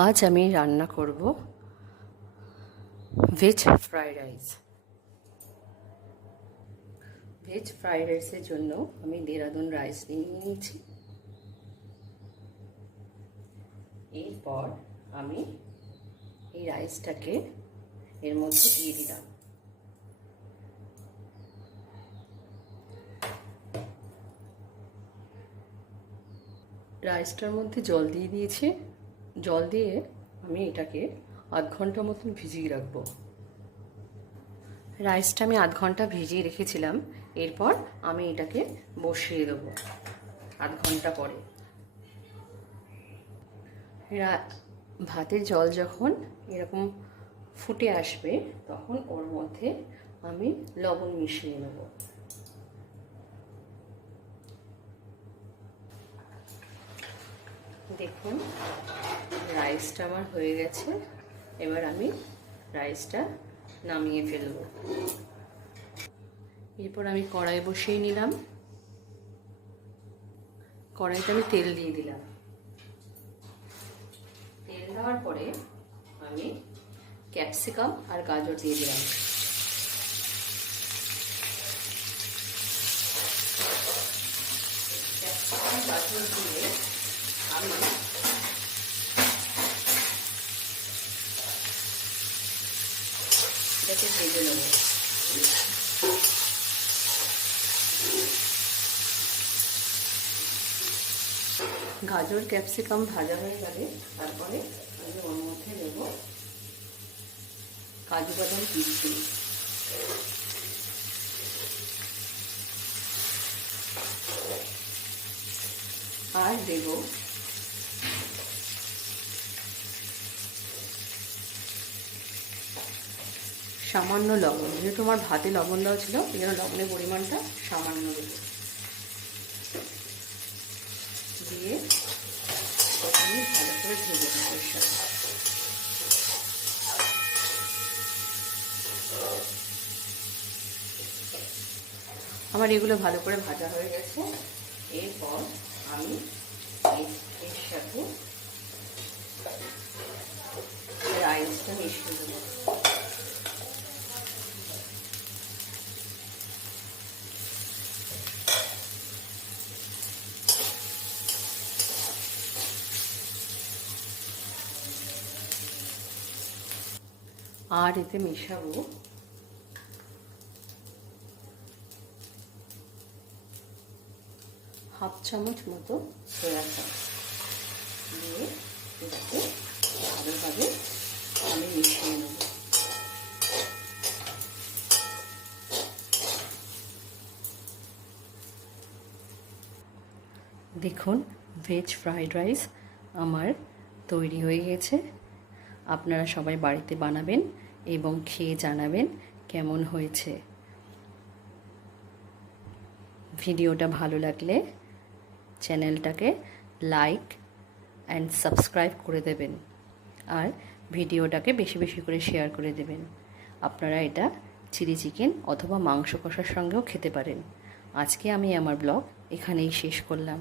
আজ আমি রান্না করব veg fried rice. Veg fried রাইসের জন্য আমি দেরাদুন রাইস নিয়ে নিয়েছি। এরপর আমি এই রাইসটাকে এর মধ্যে দিয়ে দিলাম। রাইসটার মধ্যে জল দিয়ে দিয়েছি। জল দিয়ে আমি এটাকে আধ ঘন্টা মতন ভিজিয়ে রাখবো। রাইসটা আমি আধ ঘন্টা ভিজিয়ে রেখেছিলাম। এরপর আমি এটাকে বসিয়ে দেবো আধ ঘন্টা পরে। ভাতের জল যখন এরকম ফুটে আসবে তখন ওর মধ্যে আমি লবণ মিশিয়ে নেব। দেখুন রাইসটা আমার হয়ে গেছে। এবার আমি রাইসটা নামিয়ে ফেলব। এরপর আমি কড়াই বসিয়ে নিলাম। কড়াইতে আমি তেল দিয়ে দিলাম। তেল দেওয়ার পরে আমি ক্যাপসিকাম আর গাজর দিয়ে দিলাম। ক্যাপসিকাম গাজর দিয়ে আমি এটাকে ভেজে নেব। গাজর ক্যাপসিকাম ভাজা হয়ে গেলে তারপরে আমি ওর মধ্যে দেব কাজু বাদাম কিশমিশ, আর দেব সামান্য লবণ। যেহেতু আমার ভাতে লবণ দেওয়া ছিল এই জন্য লবণের পরিমাণটা সামান্য দেব। দিয়ে প্রথমে ভালো করে ভেজে নেব এর সাথে। আমার এগুলো ভালো করে ভাজা হয়ে গেছে। এরপর আমি এর সাথে রাইসটা মিশিয়ে দেবো। আর এতে মেশাবো হাফ চামচ মতো সয়া সস। দিয়ে এটাকে ভালোভাবে আমি মিশিয়ে নেব। দেখুন ভেজ ফ্রাইড রাইস আমার তৈরি হয়ে গেছে। আপনারা সবাই বাড়িতে বানাবেন এবং খেয়ে জানাবেন কেমন হয়েছে। ভিডিওটা ভালো লাগলে চ্যানেলটাকে লাইক অ্যান্ড সাবস্ক্রাইব করে দেবেন আর ভিডিওটাকে বেশি বেশি করে শেয়ার করে দেবেন। আপনারা এটা চিলি চিকেন অথবা মাংস কষার সঙ্গেও খেতে পারেন। আজকে আমি আমার ব্লগ এখানেই শেষ করলাম।